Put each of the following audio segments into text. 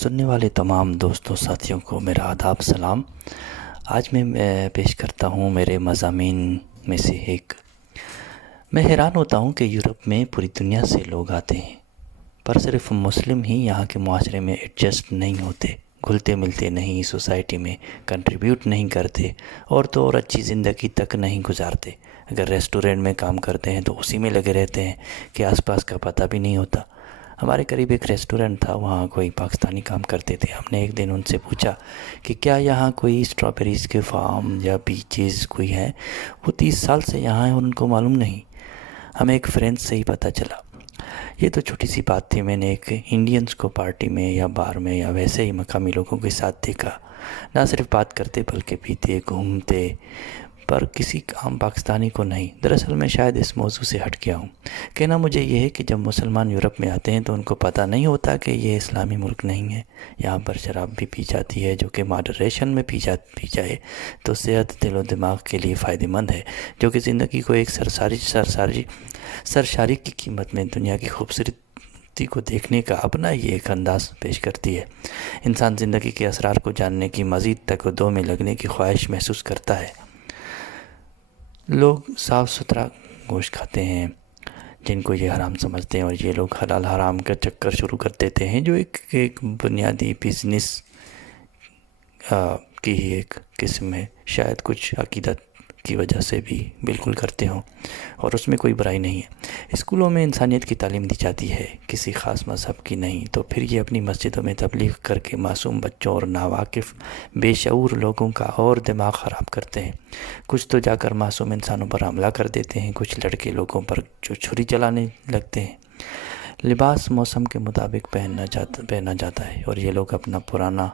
سننے والے تمام دوستوں ساتھیوں کو میرا آداب سلام۔ آج میں پیش کرتا ہوں میرے مضامین میں سے ایک۔ میں حیران ہوتا ہوں کہ یورپ میں پوری دنیا سے لوگ آتے ہیں، پر صرف مسلم ہی یہاں کے معاشرے میں ایڈجسٹ نہیں ہوتے، گھلتے ملتے نہیں، سوسائٹی میں کنٹریبیوٹ نہیں کرتے، اور تو اور اچھی زندگی تک نہیں گزارتے۔ اگر ریسٹورنٹ میں کام کرتے ہیں تو اسی میں لگے رہتے ہیں کہ آس پاس کا پتہ بھی نہیں ہوتا۔ ہمارے قریب ایک ریسٹورنٹ تھا، وہاں کوئی پاکستانی کام کرتے تھے۔ ہم نے ایک دن ان سے پوچھا کہ کیا یہاں کوئی اسٹرابیریز کے فارم یا بیچز کوئی ہے؟ وہ 30 سال سے یہاں ہیں اور ان کو معلوم نہیں۔ ہمیں ایک فرینڈ سے ہی پتہ چلا۔ یہ تو چھوٹی سی بات تھی، میں نے ایک انڈینز کو پارٹی میں یا بار میں یا ویسے ہی مقامی لوگوں کے ساتھ دیکھا، نہ صرف بات کرتے بلکہ پیتے گھومتے، پر کسی عام پاکستانی کو نہیں۔ دراصل میں شاید اس موضوع سے ہٹ گیا ہوں۔ کہنا مجھے یہ ہے کہ جب مسلمان یورپ میں آتے ہیں تو ان کو پتہ نہیں ہوتا کہ یہ اسلامی ملک نہیں ہے۔ یہاں پر شراب بھی پی جاتی ہے، جو کہ ماڈریشن میں پی جائے تو صحت دل و دماغ کے لیے فائدہ مند ہے، جو کہ زندگی کو ایک سرشاری کی قیمت میں دنیا کی خوبصورتی کو دیکھنے کا اپنا ہی ایک انداز پیش کرتی ہے۔ انسان زندگی کے اسرار کو جاننے کی، مزید تک و دو میں لگنے کی خواہش محسوس کرتا ہے۔ لوگ صاف ستھرا گوشت کھاتے ہیں جن کو یہ حرام سمجھتے ہیں، اور یہ لوگ حلال حرام کا چکر شروع کر دیتے ہیں، جو ایک بنیادی بزنس کی ہی ایک قسم ہے۔ شاید کچھ عقیدت کی وجہ سے بھی بالکل کرتے ہوں، اور اس میں کوئی برائی نہیں ہے۔ اسکولوں میں انسانیت کی تعلیم دی جاتی ہے، کسی خاص مذہب کی نہیں، تو پھر یہ اپنی مسجدوں میں تبلیغ کر کے معصوم بچوں اور ناواقف بے شعور لوگوں کا اور دماغ خراب کرتے ہیں۔ کچھ تو جا کر معصوم انسانوں پر حملہ کر دیتے ہیں، کچھ لڑکے لوگوں پر جو چھری چلانے لگتے ہیں۔ لباس موسم کے مطابق پہنا جاتا ہے، اور یہ لوگ اپنا پرانا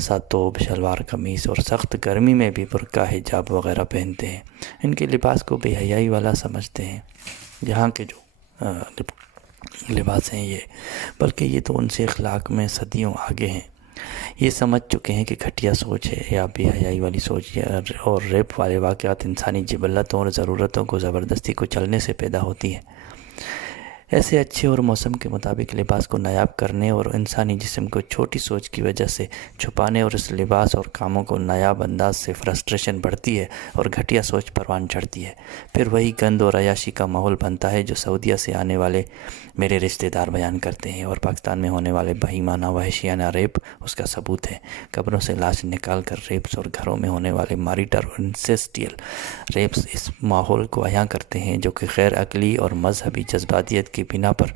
سا توب، شلوار قمیص، اور سخت گرمی میں بھی برقع، حجاب وغیرہ پہنتے ہیں۔ ان کے لباس کو بے حیائی والا سمجھتے ہیں۔ یہاں کے جو لباس ہیں بلکہ یہ تو ان سے اخلاق میں صدیوں آگے ہیں۔ یہ سمجھ چکے ہیں کہ گھٹیا سوچ ہے یا بے حیائی والی سوچ اور ریپ والے واقعات انسانی جبلتوں اور ضرورتوں کو زبردستی کو چلنے سے پیدا ہوتی ہیں۔ ایسے اچھے اور موسم کے مطابق لباس کو نایاب کرنے اور انسانی جسم کو چھوٹی سوچ کی وجہ سے چھپانے، اور اس لباس اور کاموں کو نایاب انداز سے فرسٹریشن بڑھتی ہے اور گھٹیا سوچ پروان چڑھتی ہے۔ پھر وہی گند اور عیاشی کا ماحول بنتا ہے جو سعودیہ سے آنے والے میرے رشتہ دار بیان کرتے ہیں، اور پاکستان میں ہونے والے بہیمانہ وحشیانہ ریپ اس کا ثبوت ہے۔ قبروں سے لاش نکال کر ریپس اور گھروں میں ہونے والے ماریٹر اور انسیسٹیل ریپس اس ماحول کو عیاں کرتے ہیں، جو کہ غیر عقلی اور مذہبی جذباتیت کی بنا پر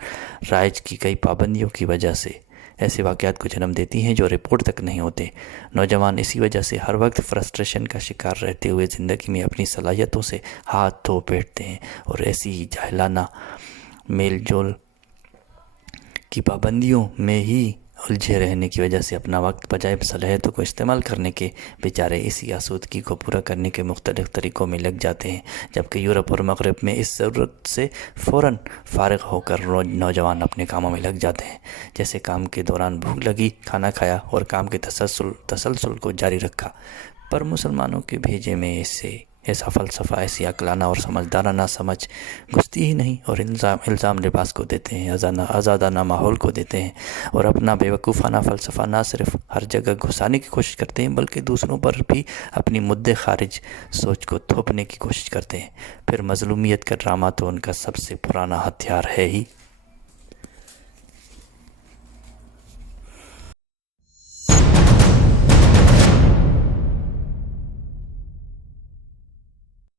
رائج کی گئی پابندیوں کی وجہ سے ایسے واقعات کو جنم دیتی ہیں جو رپورٹ تک نہیں ہوتے۔ نوجوان اسی وجہ سے ہر وقت فرسٹریشن کا شکار رہتے ہوئے زندگی میں اپنی صلاحیتوں سے ہاتھ دھو بیٹھتے ہیں، اور ایسی ہی جاہلانہ میل جول کی پابندیوں میں ہی الجھے رہنے کی وجہ سے اپنا وقت بجائے صلاحیتوں کو استعمال کرنے کے بیچارے اسی آسودگی کو پورا کرنے کے مختلف طریقوں میں لگ جاتے ہیں، جبکہ یورپ اور مغرب میں اس ضرورت سے فوراً فارغ ہو کر نوجوان اپنے کاموں میں لگ جاتے ہیں، جیسے کام کے دوران بھوک لگی، کھانا کھایا اور کام کے تسلسل کو جاری رکھا۔ پر مسلمانوں کے بھیجے میں ایسا فلسفہ، ایسی عقلانہ اور سمجھدارانہ سمجھ گھستی ہی نہیں، اور الزام لباس کو دیتے ہیں، آزادانہ ماحول کو دیتے ہیں، اور اپنا بیوقوفانہ فلسفہ نہ صرف ہر جگہ گھسانے کی کوشش کرتے ہیں بلکہ دوسروں پر بھی اپنی مد خارج سوچ کو تھوپنے کی کوشش کرتے ہیں۔ پھر مظلومیت کا ڈرامہ تو ان کا سب سے پرانا ہتھیار ہے ہی۔